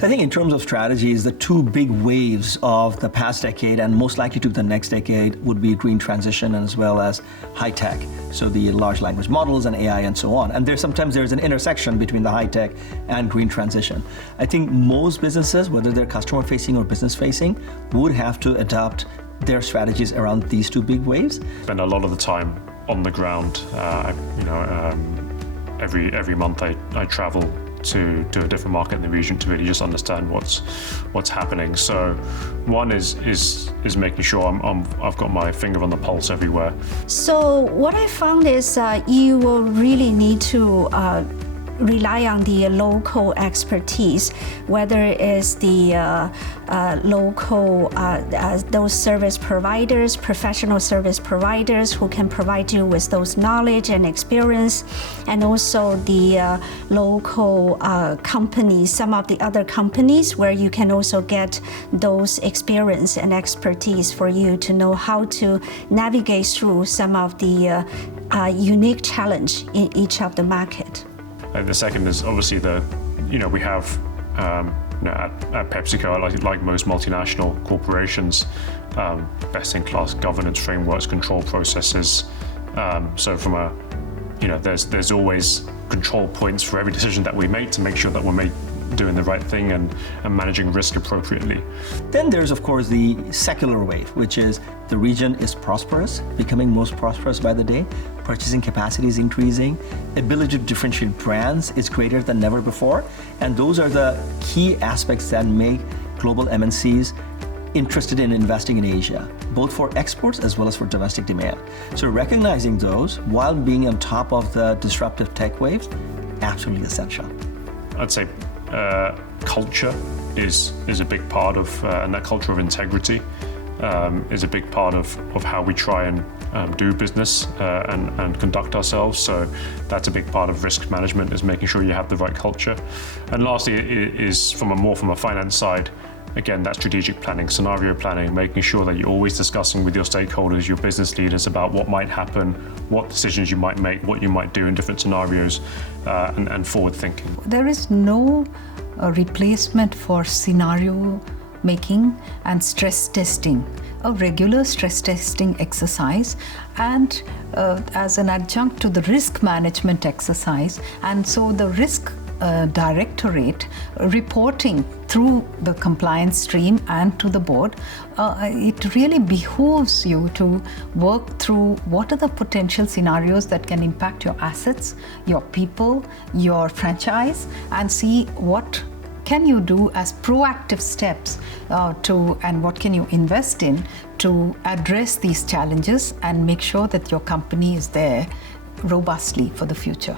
So I think in terms of strategies, the two big waves of the past decade and most likely to the next decade would be green transition as well as high tech. So the large language models and AI and so on. And sometimes there's an intersection between the high tech and green transition. I think most businesses, whether they're customer facing or business facing, would have to adopt their strategies around these two big waves. Spend a lot of the time on the ground. Every month I travel to a different market in the region to really just understand what's happening. So one is making sure I've got my finger on the pulse everywhere. So what I found is you will really need to rely on the local expertise, whether it's the local those service providers, professional service providers who can provide you with those knowledge and experience, and also the local companies, some of the other companies where you can also get those experience and expertise for you to know how to navigate through some of the unique challenge in each of the market. And the second is obviously we have at PepsiCo, like most multinational corporations, best-in-class governance frameworks, control processes. So from there's always control points for every decision that we make to make sure that we're doing the right thing and managing risk appropriately. Then there's, of course, the secular wave, which is the region is prosperous, becoming most prosperous by the day. Purchasing capacity is increasing. Ability to differentiate brands is greater than ever before. And those are the key aspects that make global MNCs interested in investing in Asia, both for exports as well as for domestic demand. So recognizing those while being on top of the disruptive tech waves, absolutely essential. I'd say culture is a big part of, and that culture of integrity is a big part of how we try and do business and conduct ourselves. So that's a big part of risk management, is making sure you have the right culture. And lastly is from a finance side, again, that strategic planning, scenario planning, making sure that you're always discussing with your stakeholders, your business leaders, about what might happen, what decisions you might make, what you might do in different scenarios, and forward thinking. There is no replacement for scenario making and stress testing, a regular stress testing exercise, and as an adjunct to the risk management exercise. And so the risk directorate reporting through the compliance stream and to the board, it really behooves you to work through what are the potential scenarios that can impact your assets, your people, your franchise, and see what can you do as proactive steps and what can you invest in to address these challenges and make sure that your company is there robustly for the future.